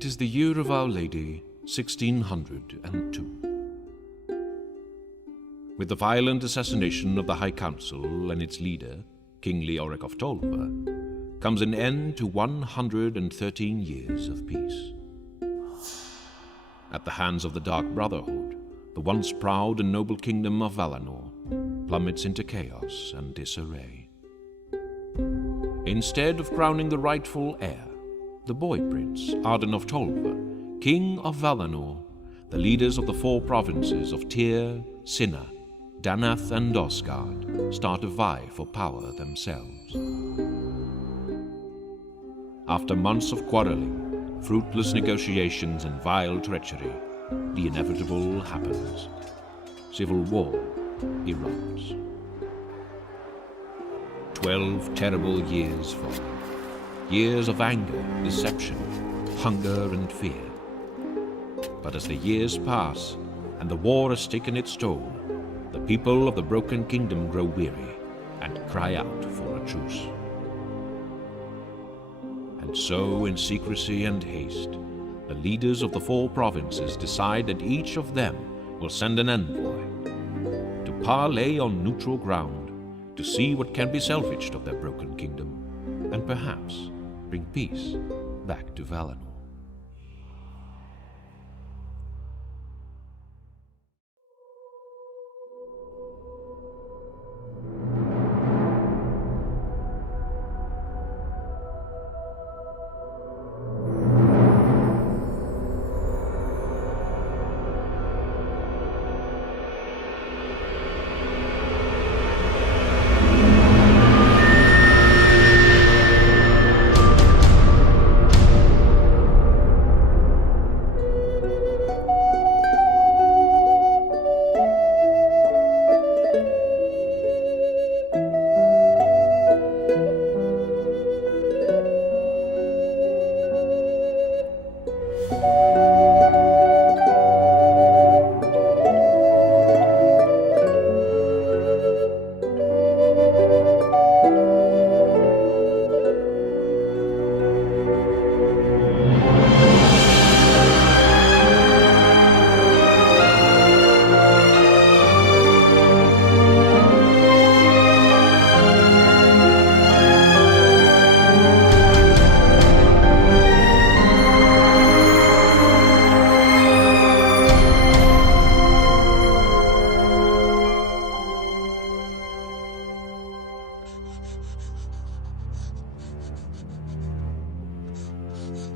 It is the year of Our Lady, 1602. With the violent assassination of the High Council and its leader, King Leoric of Tolva, comes an end to 113 years of peace. At the hands of the Dark Brotherhood, the once proud and noble kingdom of Valinor plummets into chaos and disarray. Instead of crowning the rightful heir, the boy prince, Arden of Tolva, king of Valinor, the leaders of the 4 provinces of Tyr, Sinna, Danath, and Osgard start to vie for power themselves. After months of quarreling, fruitless negotiations, and vile treachery, the inevitable happens. Civil war erupts. 12 terrible years follow. Years of anger, deception, hunger, and fear. But as the years pass and the war has taken its toll, the people of the Broken Kingdom grow weary and cry out for a truce. And so, in secrecy and haste, the leaders of the 4 provinces decide that each of them will send an envoy to parley on neutral ground, to see what can be salvaged of their broken kingdom, and perhaps bring peace back to Valinor.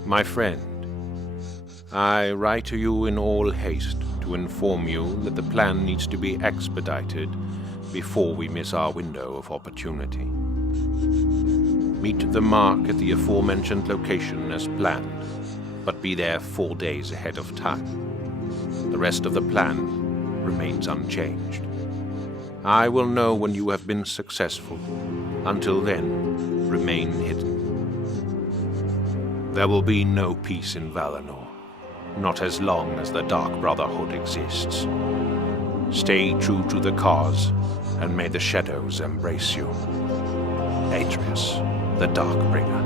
My friend, I write to you in all haste to inform you that the plan needs to be expedited before we miss our window of opportunity. Meet the mark at the aforementioned location as planned, but be there 4 days ahead of time. The rest of the plan remains unchanged. I will know when you have been successful. Until then, remain hidden. There will be no peace in Valinor, not as long as the Dark Brotherhood exists. Stay true to the cause, and may the shadows embrace you. Atreus, the Darkbringer.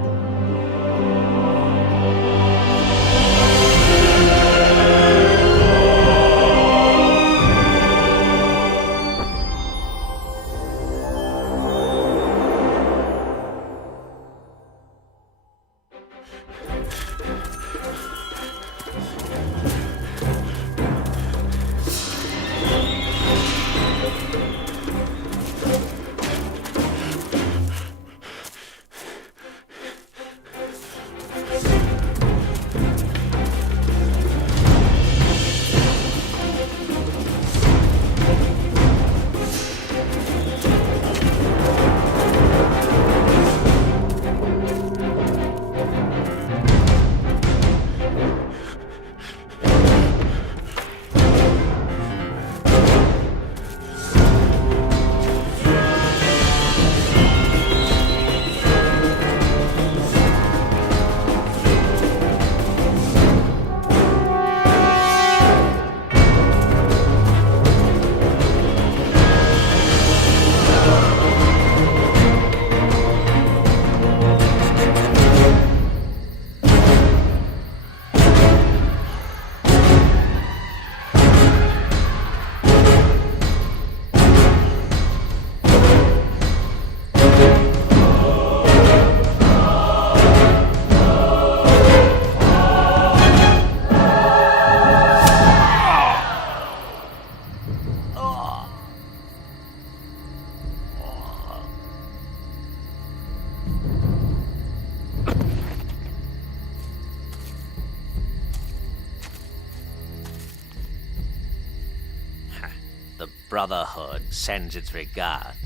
Brotherhood sends its regards.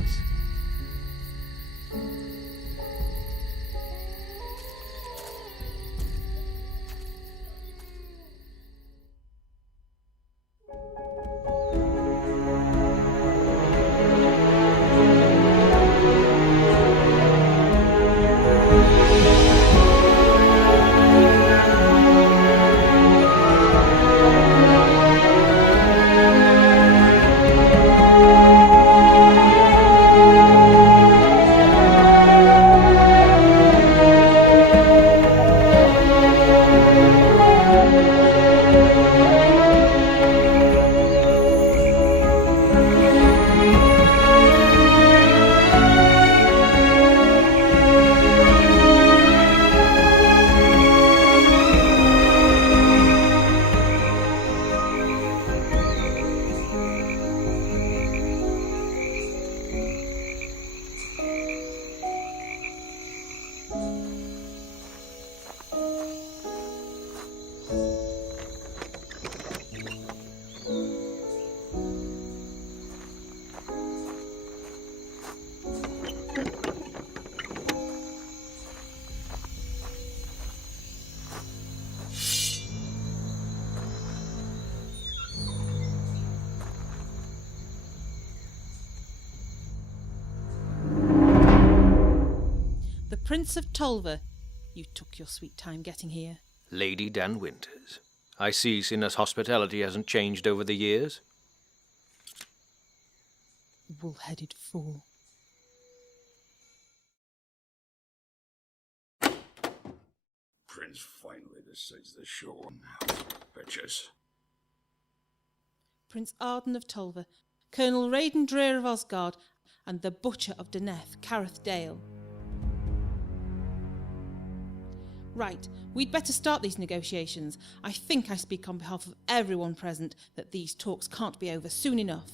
Prince of Tolver, you took your sweet time getting here. Lady Dan Winters, I see Cinna's hospitality hasn't changed over the years. Wool-headed fool. Prince finally decides the show now, bitches. Prince Arden of Tolver, Colonel Raiden Dreer of Osgard, and the Butcher of Deneth, Careth Dale. Right, we'd better start these negotiations. I think I speak on behalf of everyone present that these talks can't be over soon enough.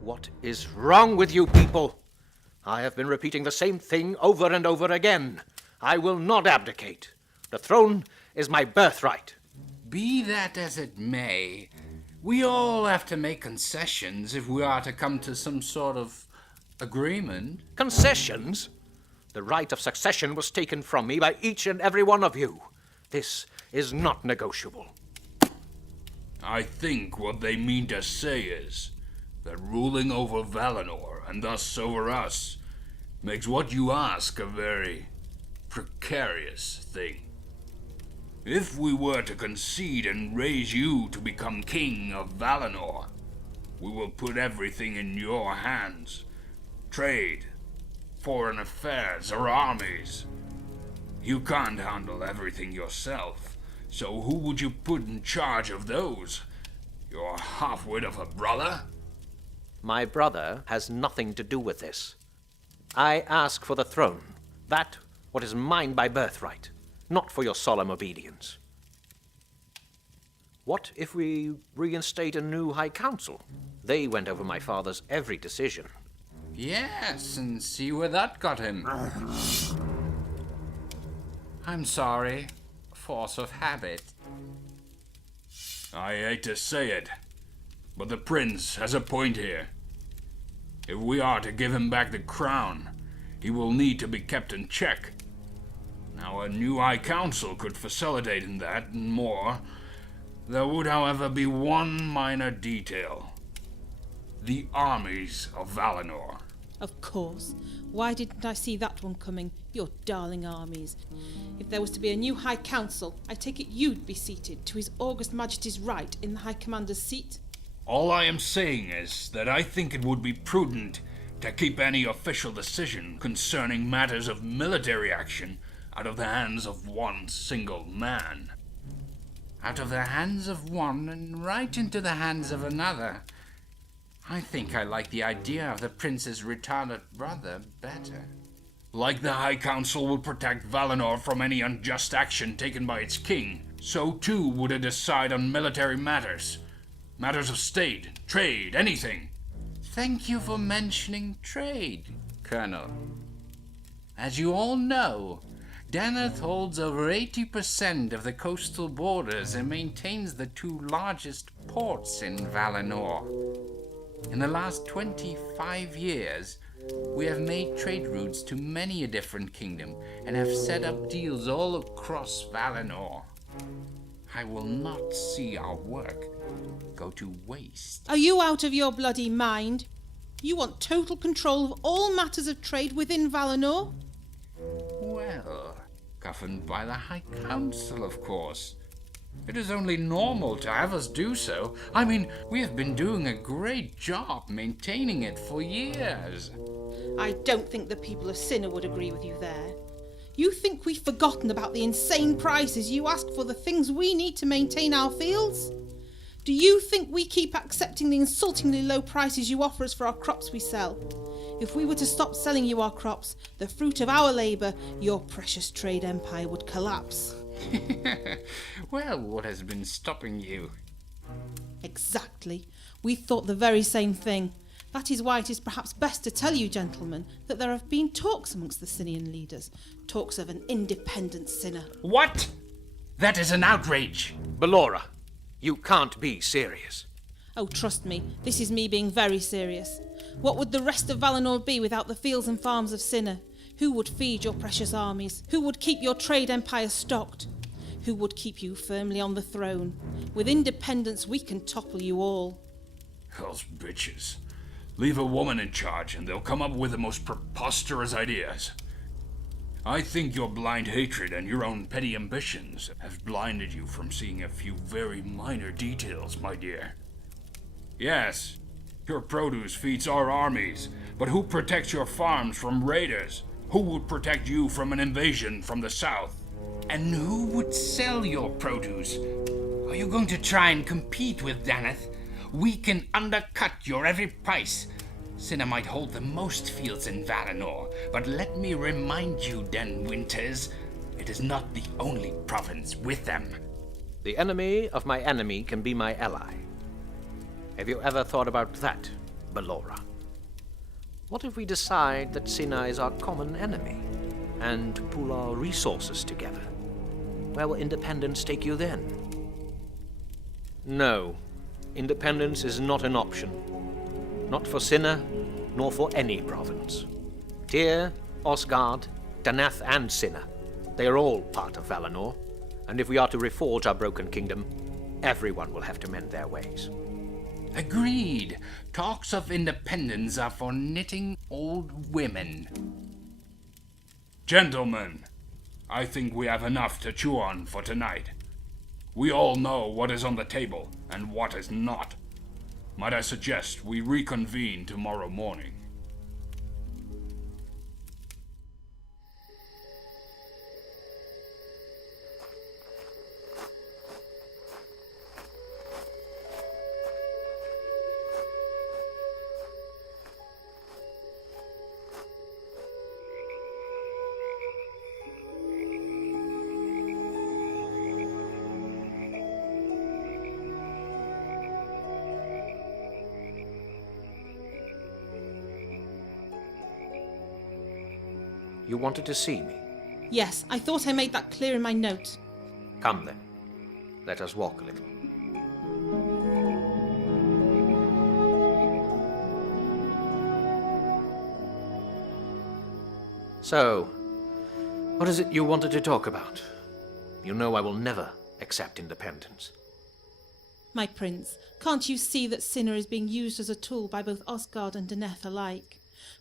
What is wrong with you people? I have been repeating the same thing over and over again. I will not abdicate. The throne is my birthright. Be that as it may, we all have to make concessions if we are to come to some sort of agreement. Concessions? The right of succession was taken from me by each and every one of you. This is not negotiable. I think what they mean to say is that ruling over Valinor, and thus over us, makes what you ask a very precarious thing. If we were to concede and raise you to become king of Valinor, we will put everything in your hands. Trade, foreign affairs, or armies. You can't handle everything yourself, so who would you put in charge of those? Your half-wit of a brother? My brother has nothing to do with this. I ask for the throne, that what is mine by birthright, not for your solemn obedience. What if we reinstate a new High Council? They went over my father's every decision. Yes, and see where that got him. I'm sorry. Force of habit. I hate to say it, but the prince has a point here. If we are to give him back the crown, he will need to be kept in check. Now, a new High Council could facilitate in that and more. There would, however, be one minor detail. The armies of Valinor. Of course. Why didn't I see that one coming? Your darling armies. If there was to be a new High Council, I take it you'd be seated to His August Majesty's right in the High Commander's seat? All I am saying is that I think it would be prudent to keep any official decision concerning matters of military action out of the hands of one single man. Out of the hands of one and right into the hands of another. I think I like the idea of the prince's retarded brother better. Like the High Council would protect Valinor from any unjust action taken by its king, so too would it decide on military matters. Matters of state, trade, anything. Thank you for mentioning trade, Colonel. As you all know, Daneth holds over 80% of the coastal borders and maintains the two largest ports in Valinor. In the last 25 years, we have made trade routes to many a different kingdom and have set up deals all across Valinor. I will not see our work go to waste. Are you out of your bloody mind? You want total control of all matters of trade within Valinor? Well, governed by the High Council, of course. It is only normal to have us do so. I mean, we have been doing a great job maintaining it for years. I don't think the people of Sinner would agree with you there. You think we've forgotten about the insane prices you ask for the things we need to maintain our fields? Do you think we keep accepting the insultingly low prices you offer us for our crops we sell? If we were to stop selling you our crops, the fruit of our labour, your precious trade empire would collapse. Well, what has been stopping you? Exactly. We thought the very same thing. That is why it is perhaps best to tell you, gentlemen, that there have been talks amongst the Sinian leaders. Talks of an independent Sinner. What? That is an outrage. Ballora, you can't be serious. Oh, trust me, this is me being very serious. What would the rest of Valinor be without the fields and farms of Sinner? Who would feed your precious armies? Who would keep your trade empire stocked? Who would keep you firmly on the throne? With independence, we can topple you all. Those bitches. Leave a woman in charge and they'll come up with the most preposterous ideas. I think your blind hatred and your own petty ambitions have blinded you from seeing a few very minor details, my dear. Yes, your produce feeds our armies, but who protects your farms from raiders? Who would protect you from an invasion from the south? And who would sell your produce? Are you going to try and compete with Daneth? We can undercut your every price. Sinner might hold the most fields in Valinor, but let me remind you, Den Winters, it is not the only province with them. The enemy of my enemy can be my ally. Have you ever thought about that, Ballora? What if we decide that Sinna is our common enemy, and pool our resources together? Where will independence take you then? No, independence is not an option. Not for Sinna, nor for any province. Tyr, Osgard, Daneth, and Sinna, they are all part of Valinor, and if we are to reforge our broken kingdom, everyone will have to mend their ways. Agreed. Talks of independence are for knitting old women. Gentlemen, I think we have enough to chew on for tonight. We all know what is on the table and what is not. Might I suggest we reconvene tomorrow morning? You wanted to see me? Yes, I thought I made that clear in my note. Come then. Let us walk a little. So, what is it you wanted to talk about? You know I will never accept independence. My prince, can't you see that Sinner is being used as a tool by both Osgard and Daneth alike?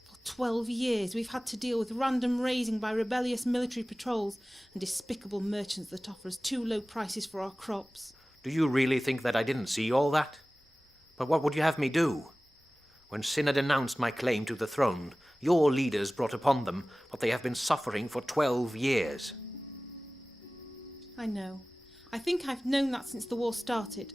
For 12 years we've had to deal with random raiding by rebellious military patrols and despicable merchants that offer us too low prices for our crops. Do you really think that I didn't see all that? But what would you have me do? When Sinner denounced my claim to the throne, your leaders brought upon them what they have been suffering for 12 years. I know. I think I've known that since the war started.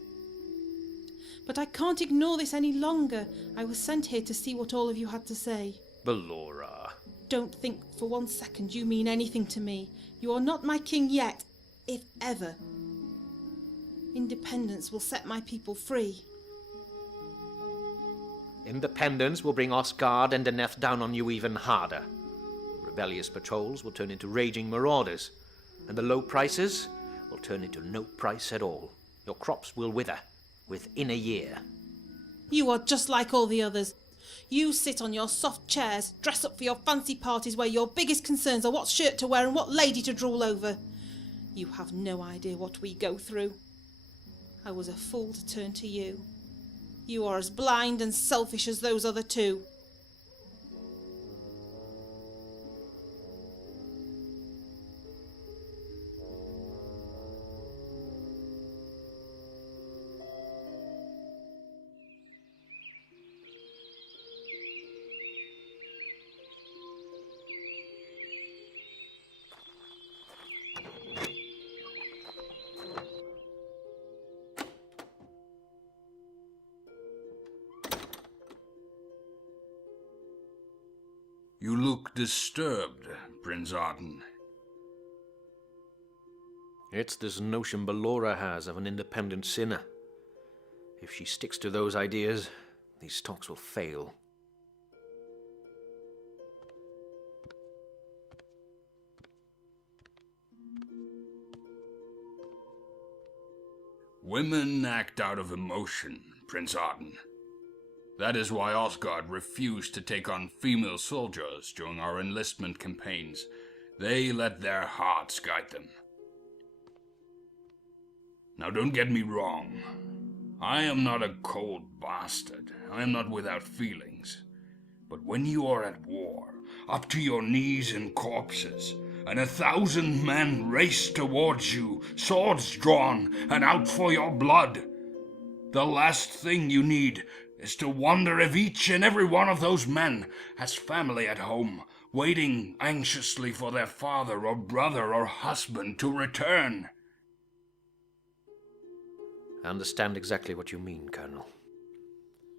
But I can't ignore this any longer. I was sent here to see what all of you had to say. Ballora. don't think for 1 second you mean anything to me. You are not my king yet, if ever. Independence will set my people free. Independence will bring Osgard and Deneth down on you even harder. Rebellious patrols will turn into raging marauders, and the low prices will turn into no price at all. Your crops will wither within a year. You are just like all the others. You sit on your soft chairs, dress up for your fancy parties where your biggest concerns are what shirt to wear and what lady to drool over. You have no idea what we go through. I was a fool to turn to you. You are as blind and selfish as those other two. You look disturbed, Prince Arden. It's this notion Ballora has of an independent sinner. If she sticks to those ideas, these talks will fail. Women act out of emotion, Prince Arden. That is why Osgard refused to take on female soldiers during our enlistment campaigns. They let their hearts guide them. Now don't get me wrong. I am not a cold bastard. I am not without feelings. But when you are at war, up to your knees in corpses, and 1,000 men race towards you, swords drawn, and out for your blood, the last thing you need is to wonder if each and every one of those men has family at home, waiting anxiously for their father or brother or husband to return. I understand exactly what you mean, Colonel.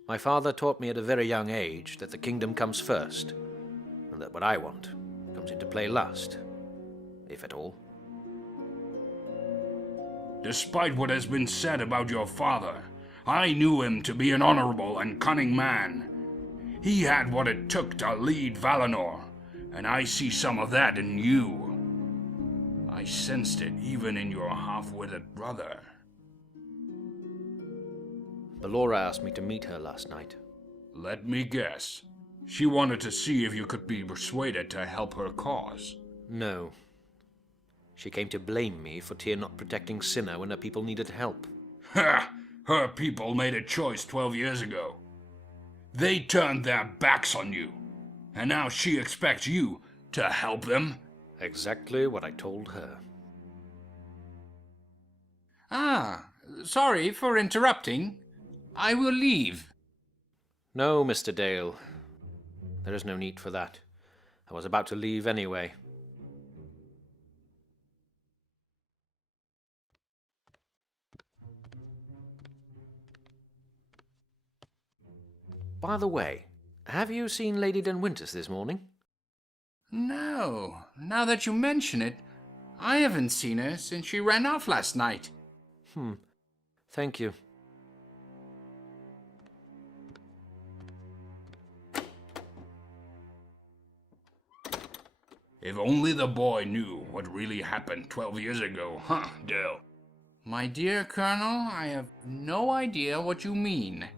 My father taught me at a very young age that the kingdom comes first, and that what I want comes into play last, if at all. Despite what has been said about your father, I knew him to be an honorable and cunning man. He had what it took to lead Valinor, and I see some of that in you. I sensed it even in your half-witted brother. Ballora asked me to meet her last night. Let me guess. She wanted to see if you could be persuaded to help her cause. No. She came to blame me for Tyr not protecting Cinna when her people needed help. Ha! Her people made a choice 12 years ago. They turned their backs on you, and now she expects you to help them? Exactly what I told her. Sorry for interrupting. I will leave. No, Mr. Dale. There is no need for that. I was about to leave anyway. By the way, have you seen Lady Denwinters this morning? No, now that you mention it, I haven't seen her since she ran off last night. Thank you. If only the boy knew what really happened 12 years ago, huh, Dale? My dear Colonel, I have no idea what you mean.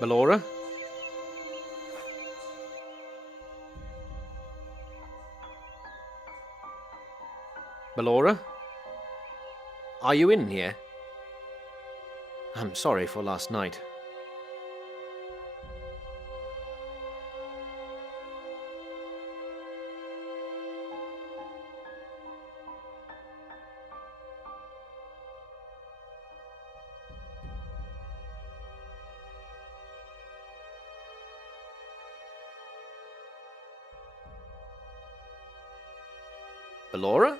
Ballora? Ballora? Are you in here? I'm sorry for last night. Ballora?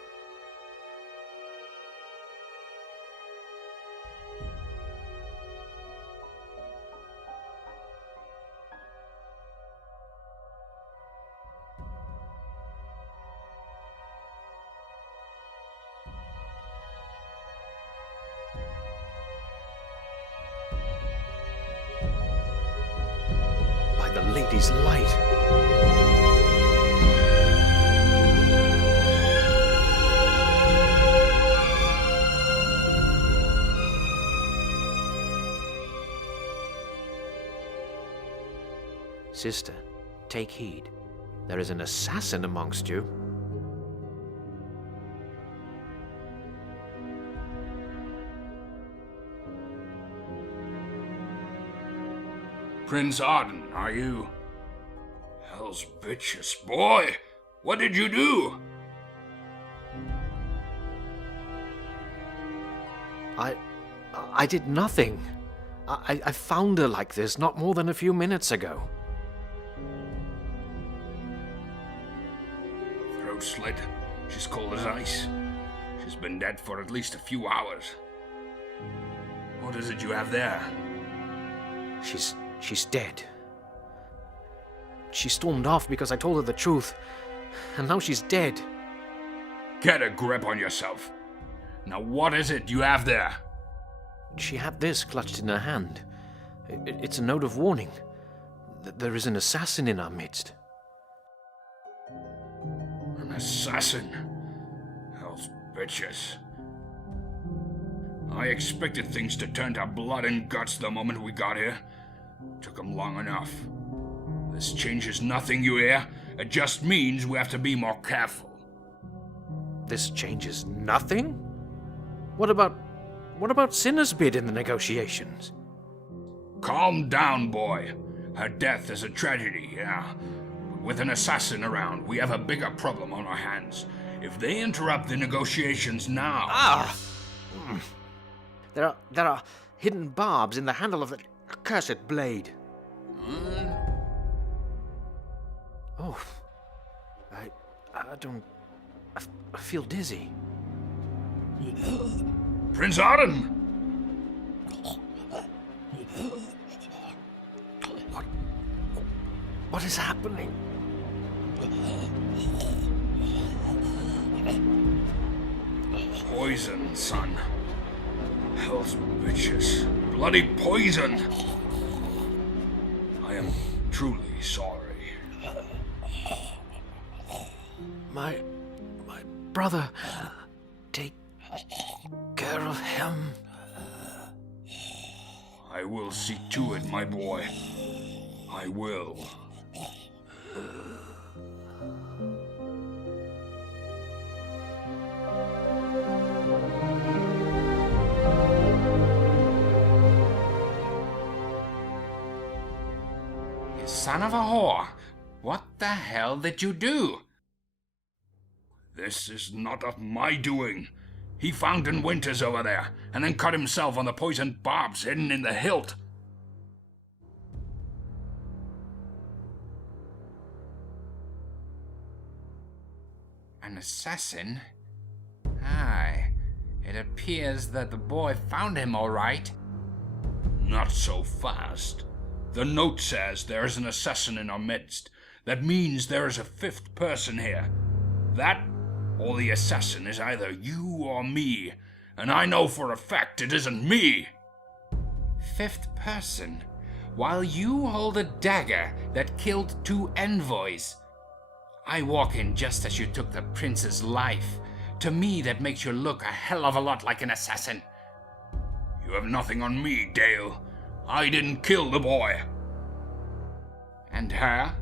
By the lady's light. Sister, take heed. There is an assassin amongst you. Prince Arden, are you? Hell's bitches, boy! What did you do? I did nothing. I found her like this not more than a few minutes ago. Throat slit. She's cold as ice. She's been dead for at least a few hours. What is it you have there? She's dead. She stormed off because I told her the truth, and now she's dead. Get a grip on yourself. Now what is it you have there? She had this clutched in her hand. It's a note of warning. There is an assassin in our midst. An assassin? Hell's bitches. I expected things to turn to blood and guts the moment we got here. Took them long enough. This changes nothing, you hear? It just means we have to be more careful. This changes nothing? What about Sinner's bid in the negotiations? Calm down, boy. Her death is a tragedy, yeah. But with an assassin around, we have a bigger problem on our hands. If they interrupt the negotiations now... There are hidden barbs in the handle of the accursed blade. Oh, I feel dizzy. Prince Arden! What is happening? Poison, son. Hell's bitches. Bloody poison! I am truly sorry. My brother, take care of him. I will see to it, my boy. I will. You son of a whore! What the hell did you do? This is not of my doing. He found in Winters over there, and then cut himself on the poisoned barbs hidden in the hilt. An assassin? Aye. It appears that the boy found him all right. Not so fast. The note says there is an assassin in our midst. That means there is a fifth person here. That, or the assassin, is either you or me. And I know for a fact it isn't me. Fifth person? While you hold a dagger that killed 2 envoys. I walk in just as you took the prince's life. To me, that makes you look a hell of a lot like an assassin. You have nothing on me, Dale. I didn't kill the boy. And her?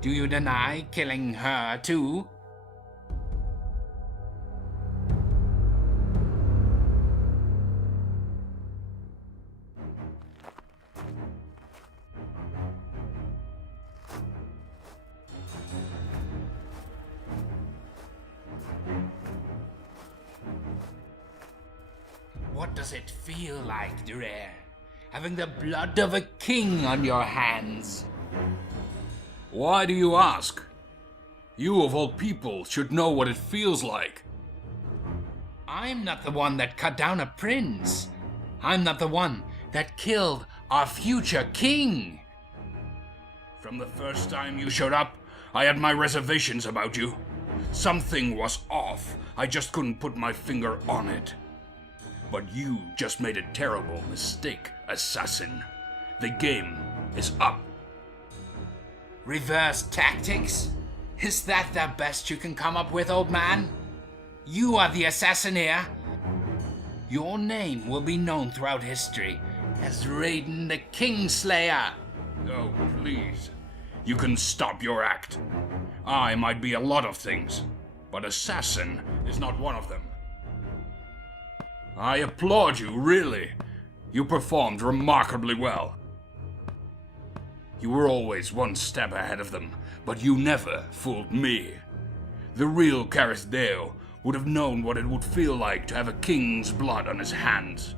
Do you deny killing her too? What does it feel like, Durer? Having the blood of a king on your hands? Why do you ask? You of all people should know what it feels like. I'm not the one that cut down a prince. I'm not the one that killed our future king. From the first time you showed up, I had my reservations about you. Something was off. I just couldn't put my finger on it. But you just made a terrible mistake, assassin. The game is up. Reverse tactics? Is that the best you can come up with, old man? You are the assassin here. Your name will be known throughout history as Raiden the Kingslayer. Oh, please. You can stop your act. I might be a lot of things, but assassin is not one of them. I applaud you, really. You performed remarkably well. You were always one step ahead of them, but you never fooled me. The real Carisdale would have known what it would feel like to have a king's blood on his hands.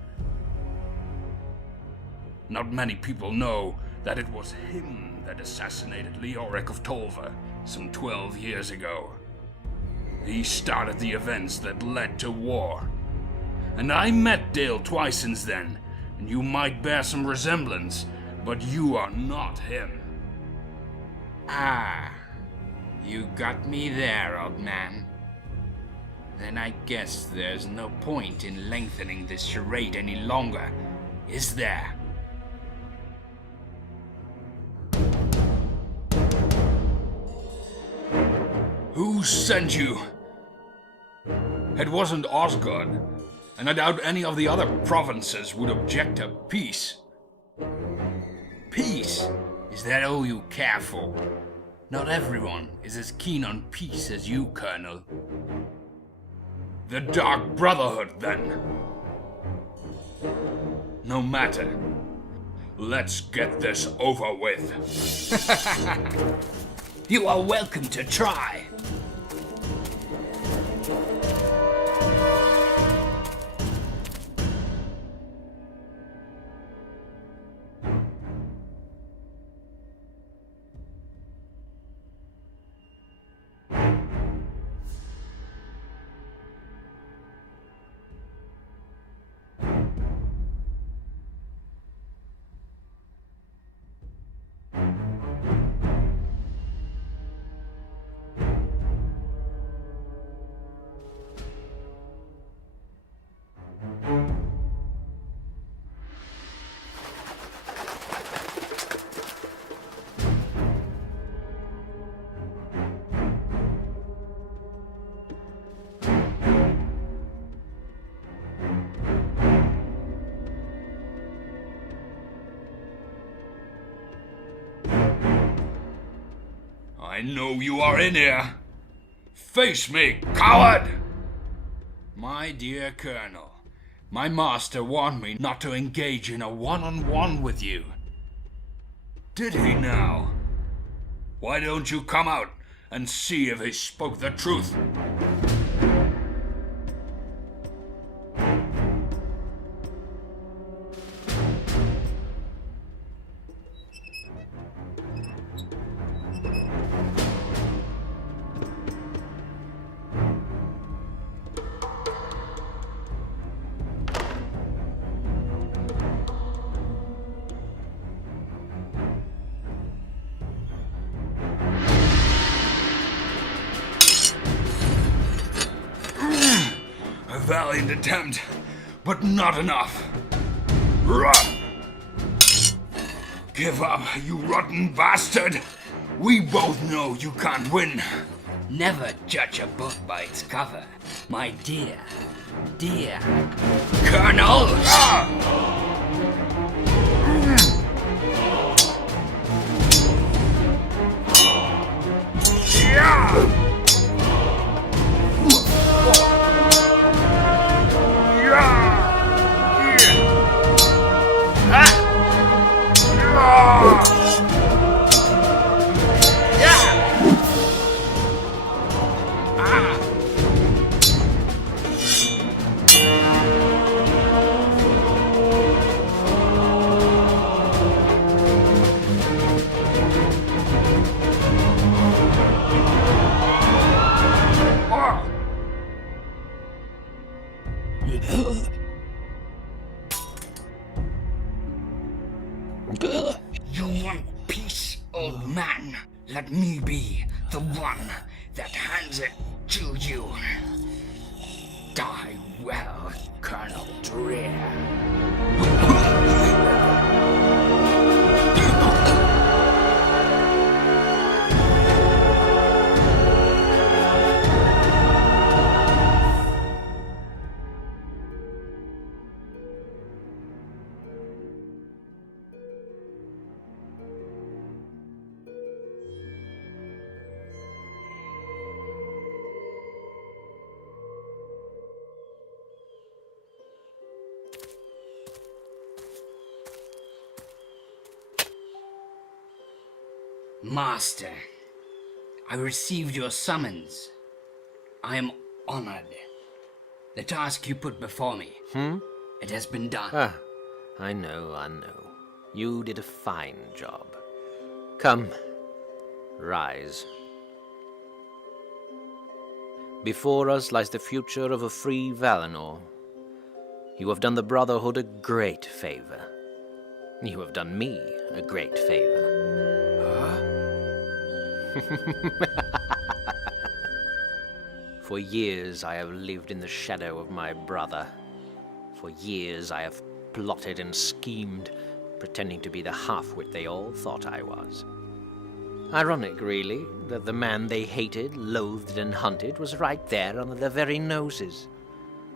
Not many people know that it was him that assassinated Leoric of Tolva some 12 years ago. He started the events that led to war. And I met Dale twice since then, and you might bear some resemblance, but you are not him. Ah, you got me there, old man. Then I guess there's no point in lengthening this charade any longer, is there? Who sent you? It wasn't Osgard, and I doubt any of the other provinces would object to peace. Peace? Is that all you care for? Not everyone is as keen on peace as you, Colonel. The Dark Brotherhood, then. No matter. Let's get this over with. You are welcome to try. I know you are in here. Face me, coward! My dear Colonel, my master warned me not to engage in a one-on-one with you. Did he now? Why don't you come out and see if he spoke the truth? A valiant attempt, but not enough. Give up, you rotten bastard! We both know you can't win. Never judge a book by its cover, my dear Colonel! You want peace, old man? Let me be the one that hands it to you. Die well, Colonel Dreer. Master, I received your summons. I am honored. The task you put before me, it has been done. I know. You did a fine job. Come, rise. Before us lies the future of a free Valinor. You have done the Brotherhood a great favor. You have done me a great favor. For years I have lived in the shadow of my brother. For years I have plotted and schemed, pretending to be the half-wit they all thought I was. Ironic, really, that the man they hated, loathed, and hunted was right there under their very noses.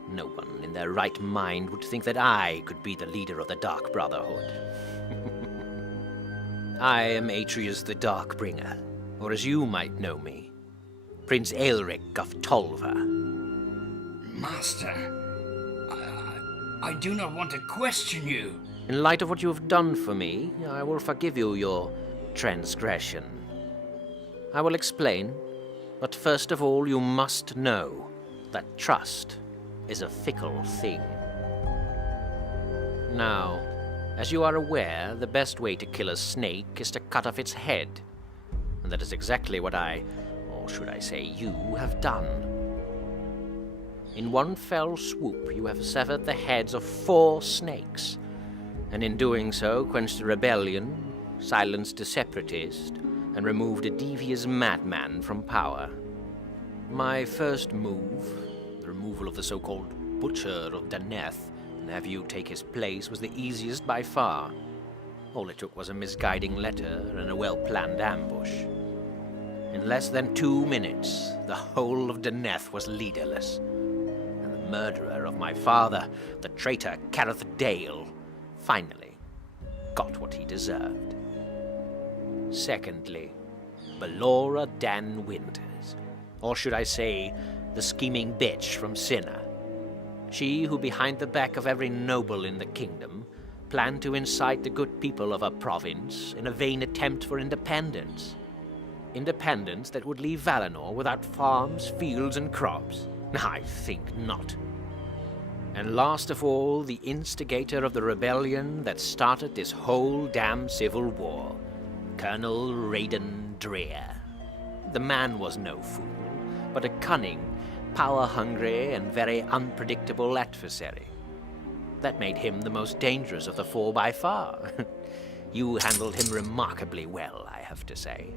No one in their right mind would think that I could be the leader of the Dark Brotherhood. I am Atreus the Darkbringer, or as you might know me, Prince Aelric of Tolva. Master, I do not want to question you. In light of what you have done for me, I will forgive you your transgression. I will explain, but first of all you must know that trust is a fickle thing. Now, as you are aware, the best way to kill a snake is to cut off its head. And that is exactly what I, or should I say you, have done. In one fell swoop, you have severed the heads of 4 snakes, and in doing so quenched the rebellion, silenced a separatist, and removed a devious madman from power. My first move, the removal of the so-called Butcher of Daneth, and have you take his place, was the easiest by far. All it took was a misguiding letter and a well-planned ambush. In less than 2 minutes, the whole of Daneth was leaderless, and the murderer of my father, the traitor Careth Dale, finally got what he deserved. Secondly, Ballora Dan Winters, or should I say, the scheming bitch from Cinna. She who behind the back of every noble in the kingdom planned to incite the good people of her province in a vain attempt for independence. Independence that would leave Valinor without farms, fields, and crops? I think not. And last of all, the instigator of the rebellion that started this whole damn civil war, Colonel Raiden Dreer. The man was no fool, but a cunning, power-hungry, and very unpredictable adversary. That made him the most dangerous of the 4 by far. You handled him remarkably well, I have to say.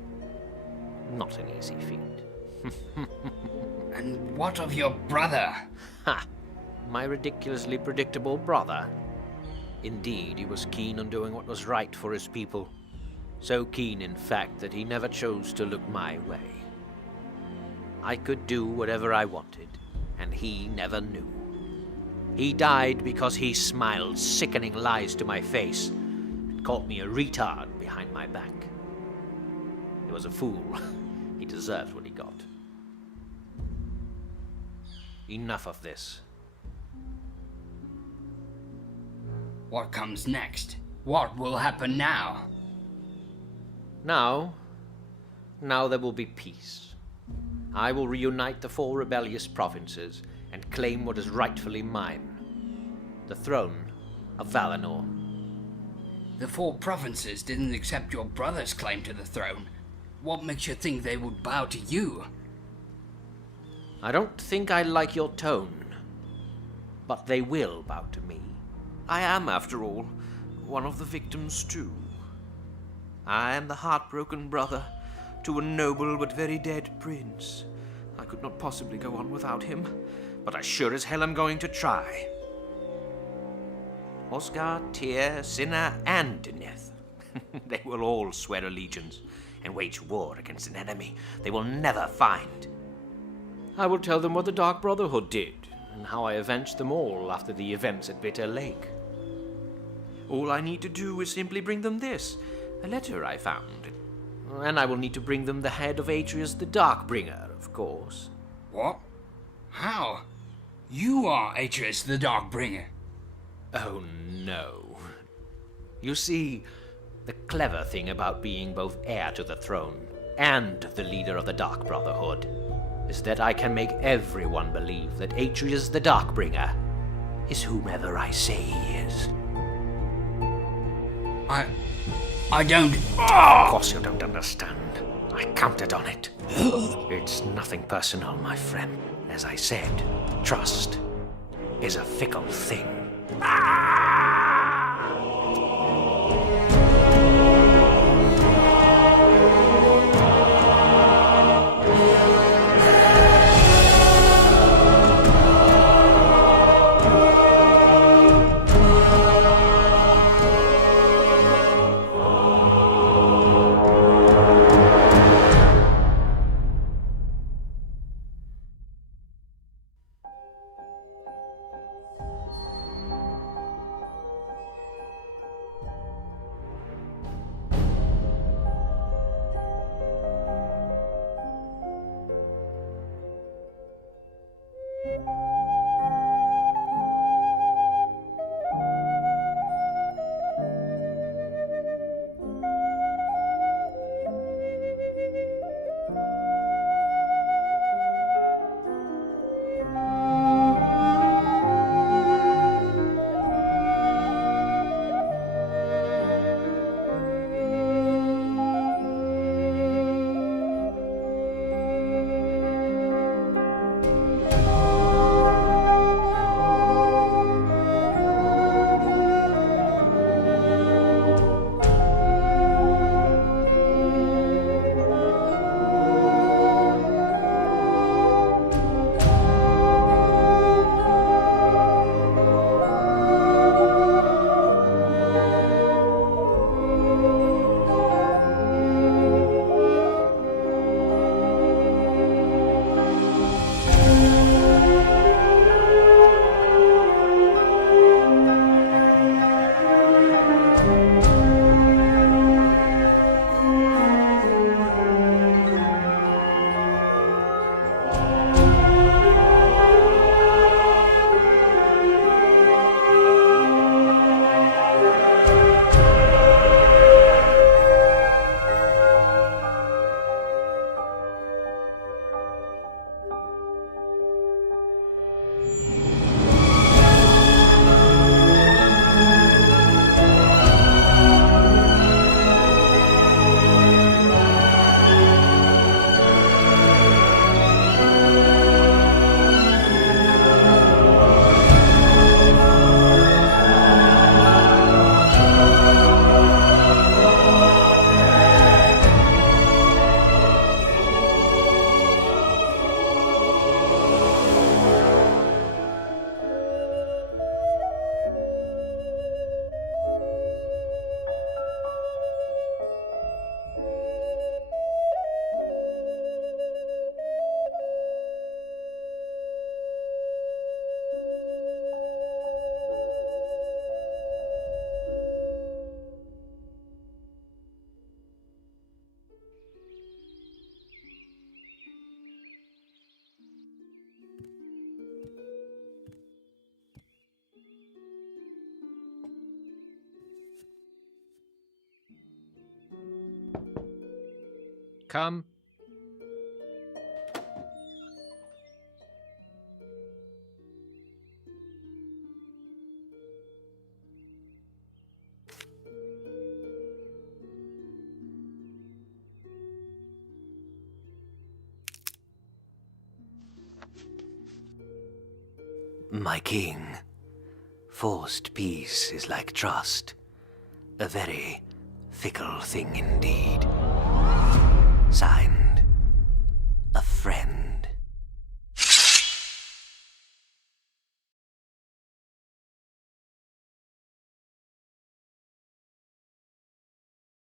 Not an easy feat. And what of your brother? Ha! My ridiculously predictable brother. Indeed, he was keen on doing what was right for his people. So keen, in fact, that he never chose to look my way. I could do whatever I wanted, and he never knew. He died because he smiled sickening lies to my face and called me a retard behind my back. He was a fool. He deserved what he got. Enough of this. What comes next? What will happen now? Now there will be peace. I will reunite the 4 rebellious provinces and claim what is rightfully mine. The throne of Valinor. The 4 provinces didn't accept your brother's claim to the throne. What makes you think they would bow to you? I don't think I like your tone, but they will bow to me. I am, after all, one of the victims too. I am the heartbroken brother to a noble but very dead prince. I could not possibly go on without him, but I sure as hell am going to try. Oscar, Tyr, Cinna, and Deneth. They will all swear allegiance and wage war against an enemy they will never find. I will tell them what the Dark Brotherhood did, and how I avenged them all after the events at Bitter Lake. All I need to do is simply bring them this, a letter I found. And I will need to bring them the head of Atreus the Darkbringer, of course. What? How? You are Atreus the Darkbringer. Oh, no. You see, the clever thing about being both heir to the throne and the leader of the Dark Brotherhood is that I can make everyone believe that Atreus the Darkbringer is whomever I say he is. I don't... Of course you don't understand. I counted on it. It's nothing personal, my friend. As I said, trust is a fickle thing. Come. My king, forced peace is like trust, a very Fickle thing indeed. Signed, a friend.